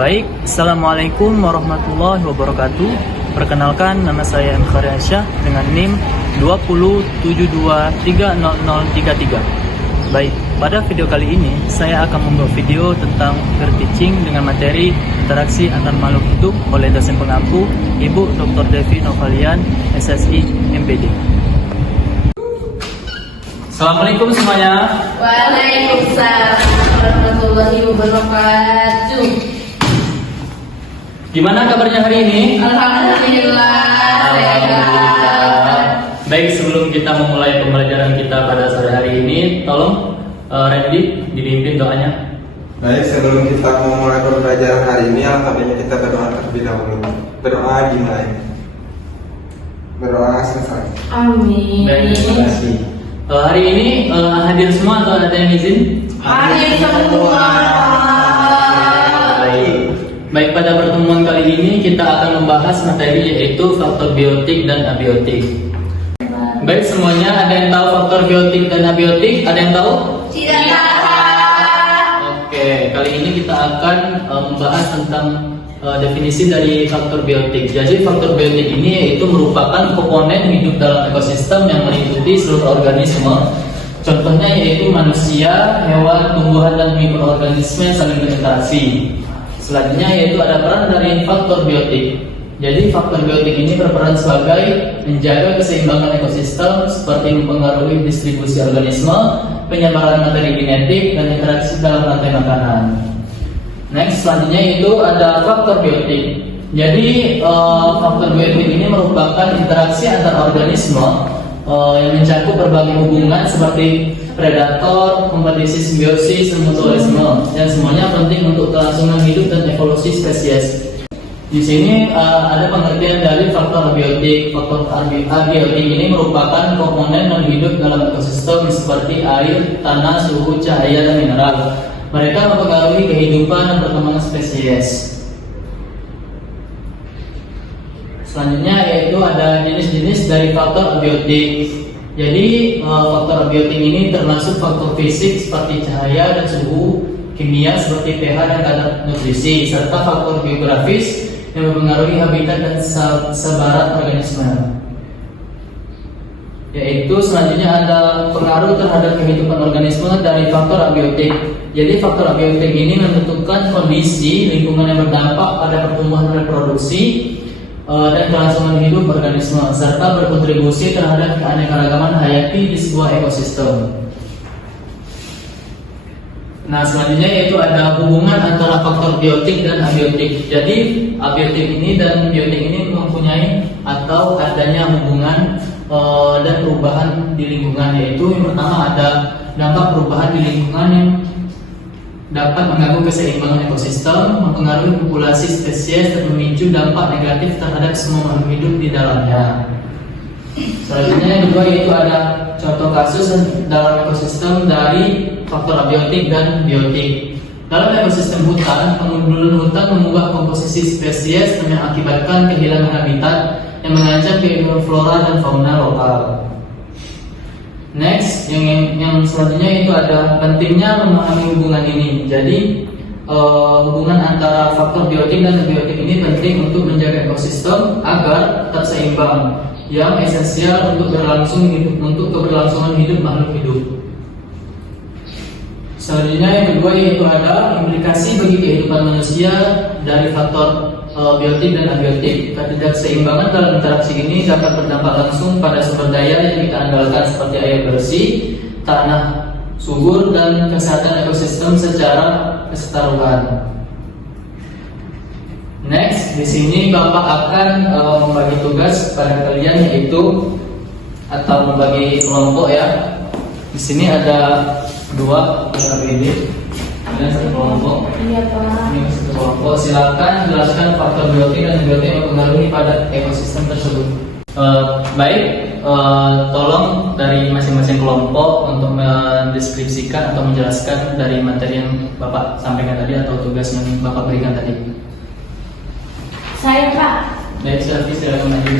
Baik, Assalamualaikum warahmatullahi wabarakatuh. Perkenalkan, nama saya M. Khariansyah dengan NIM 207230033. Baik, pada video kali ini saya akan membuat video tentang peer teaching dengan materi interaksi antar makhluk hidup oleh dosen pengampu Ibu Dr. Devi Novalian, SSI MPD. Assalamualaikum semuanya. Waalaikumsalam warahmatullahi wabarakatuh. Gimana kabarnya hari ini? Alhamdulillah sehat. Baik, sebelum kita memulai pembelajaran kita pada sore hari ini, tolong Randy dipimpin doanya. Baik, sebelum kita memulai pembelajaran hari ini, alhamdulillah kita berdoa terlebih dahulu. Berdoa dimulai. Berdoa selesai. Amin. Baik, terima kasih. Hari ini hadir semua atau ada yang izin? Hadir semua. Baik, pada pertemuan kali ini kita akan membahas materi yaitu faktor biotik dan abiotik. Baik semuanya, ada yang tahu faktor biotik dan abiotik? Ada yang tahu? Tidak tahu. Oke, kali ini kita akan membahas tentang definisi dari faktor biotik. Jadi faktor biotik ini yaitu merupakan komponen hidup dalam ekosistem yang meliputi seluruh organisme. Contohnya yaitu manusia, hewan, tumbuhan, dan mikroorganisme yang saling berinteraksi. Selanjutnya yaitu ada peran dari faktor biotik. Jadi faktor biotik ini berperan sebagai menjaga keseimbangan ekosistem seperti mempengaruhi distribusi organisme, penyebaran materi genetik, dan interaksi dalam rantai makanan. Next, selanjutnya itu ada faktor biotik. Jadi faktor biotik ini merupakan interaksi antar organisme yang mencakup berbagai hubungan seperti predator, kompetisi, simbiosis, dan mutualisme, yang semuanya penting untuk kelangsungan hidup dan evolusi spesies. Di sini ada pengertian dari faktor abiotik. Faktor abiotik ini merupakan komponen non hidup dalam ekosistem seperti air, tanah, suhu, cahaya, dan mineral. Mereka mempengaruhi kehidupan dan perkembangan spesies. Selanjutnya yaitu ada jenis-jenis dari faktor abiotik. Jadi faktor abiotik ini termasuk faktor fisik seperti cahaya dan suhu, kimia seperti pH dan kadar nutrisi, serta faktor geografis yang mempengaruhi habitat dan sebaran organisme. Yaitu selanjutnya ada pengaruh terhadap kehidupan organisme dari faktor abiotik. Jadi faktor abiotik ini menentukan kondisi lingkungan yang berdampak pada pertumbuhan reproduksi dan kelangsungan hidup organisme, serta berkontribusi terhadap keanekaragaman hayati di sebuah ekosistem. Nah, selanjutnya yaitu ada hubungan antara faktor biotik dan abiotik. Jadi abiotik ini dan biotik ini mempunyai atau adanya hubungan dan perubahan di lingkungan, yaitu yang pertama ada dampak perubahan di lingkungan yang dapat mengganggu keseimbangan ekosistem, mempengaruhi populasi spesies, dan memicu dampak negatif terhadap semua makhluk hidup di dalamnya. Selanjutnya yang kedua yaitu ada contoh kasus dalam ekosistem dari faktor abiotik dan biotik. Dalam ekosistem hutan, pengundulan hutan mengubah komposisi spesies dan mengakibatkan kehilangan habitat yang mengancam kehidupan flora dan fauna lokal. Next, yang selanjutnya itu ada pentingnya memahami hubungan ini. Jadi hubungan antara faktor biotik dan abiotik ini penting untuk menjaga ekosistem agar tetap seimbang, yang esensial untuk keberlangsungan hidup makhluk hidup. Selanjutnya yang kedua yaitu ada implikasi bagi kehidupan manusia dari faktor biotik dan abiotik. Ketidakseimbangan dalam interaksi ini dapat berdampak langsung pada sumber daya yang kita andalkan seperti air bersih, tanah subur, dan kesehatan ekosistem secara keseluruhan. Next, di sini Bapak akan membagi tugas pada kalian yaitu atau membagi kelompok ya. Di sini ada dua ini. Kalian satu kelompok. Iya Pak. Ini satu kelompok. Silakan jelaskan faktor biotik dan abiotik yang mempengaruhi pada ekosistem tersebut. Baik, tolong dari masing-masing kelompok untuk mendeskripsikan atau menjelaskan dari materi yang Bapak sampaikan tadi atau tugas yang Bapak berikan tadi. Saya Pak. Baik, silakan maju.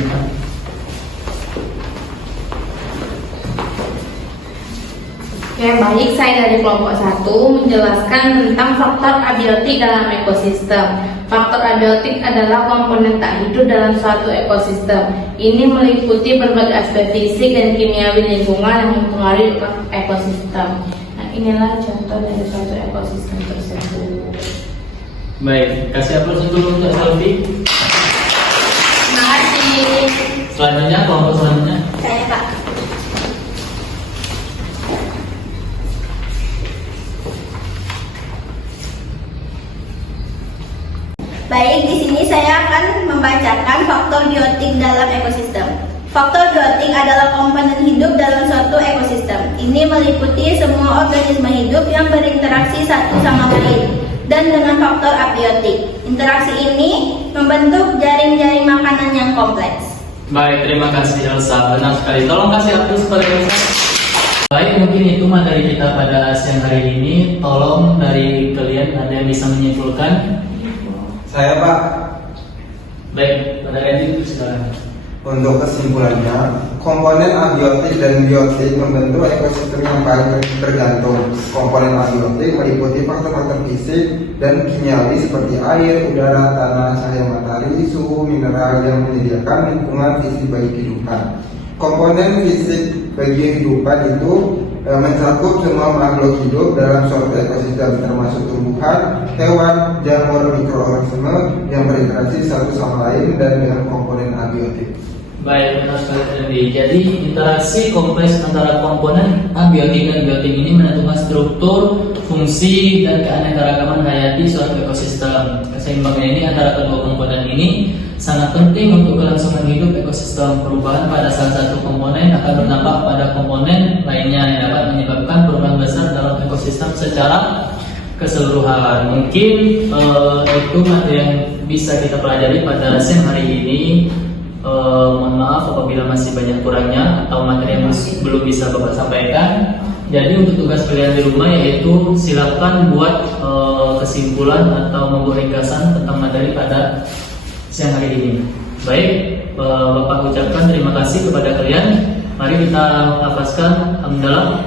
Oke, baik. Saya dari kelompok 1 menjelaskan tentang faktor abiotik dalam ekosistem. Faktor abiotik adalah komponen tak hidup dalam suatu ekosistem. Ini meliputi berbagai aspek fisik dan kimiawi lingkungan yang mempengaruhi ekosistem. Nah, inilah contoh dari suatu ekosistem tersebut. Baik, kasih aplaus dulu untuk Selvi. Terima kasih. Selanjutnya, kelompok selanjutnya. Saya Pak. Baik, di sini saya akan membacakan faktor biotik dalam ekosistem. Faktor biotik adalah komponen hidup dalam suatu ekosistem. Ini meliputi semua organisme hidup yang berinteraksi satu sama lain dan dengan faktor abiotik. Interaksi ini membentuk jaring-jaring makanan yang kompleks. Baik, terima kasih Elsa. Benar sekali. Tolong kasih aplaus kepada Elsa. Baik, mungkin itu materi kita pada siang hari ini. Tolong dari kalian ada yang bisa menyimpulkan. Saya Pak, Baik, pada Edi sekarang. untuk kesimpulannya, komponen abiotik dan biotik membentuk ekosistem yang paling bergantung. Komponen abiotik meliputi faktor-faktor fisik dan kimiawi seperti air, udara, tanah, cahaya matahari, suhu, mineral yang menyediakan lingkungan fisik bagi kehidupan. Komponen fisik bagi kehidupan itu mencakup semua makhluk hidup dalam suatu ekosistem, termasuk tumbuhan, hewan, jamur, mikroorganisme yang berinteraksi satu sama lain dan dengan komponen abiotik. Baik, benar sekali Edi. Jadi interaksi kompleks antara komponen abiotik dan biotik ini menentukan struktur, fungsi, dan keanekaragaman hayati suatu ekosistem. Keseimbangan ini antara kedua komponen ini sangat penting untuk kelangsungan hidup ekosistem. Perubahan pada salah satu komponen akan berdampak pada komponen lainnya yang dapat menyebabkan perubahan besar dalam ekosistem secara keseluruhan. Mungkin itu materi yang bisa kita pelajari pada siang hari ini. Mohon maaf apabila masih banyak kurangnya atau materi yang belum bisa Bapak sampaikan. Jadi untuk tugas kalian di rumah yaitu silakan buat kesimpulan atau membuat ringkasan tentang materi pada siang hari ini. Baik, Bapak ucapkan terima kasih kepada kalian. Mari kita lafazkan alhamdulillah.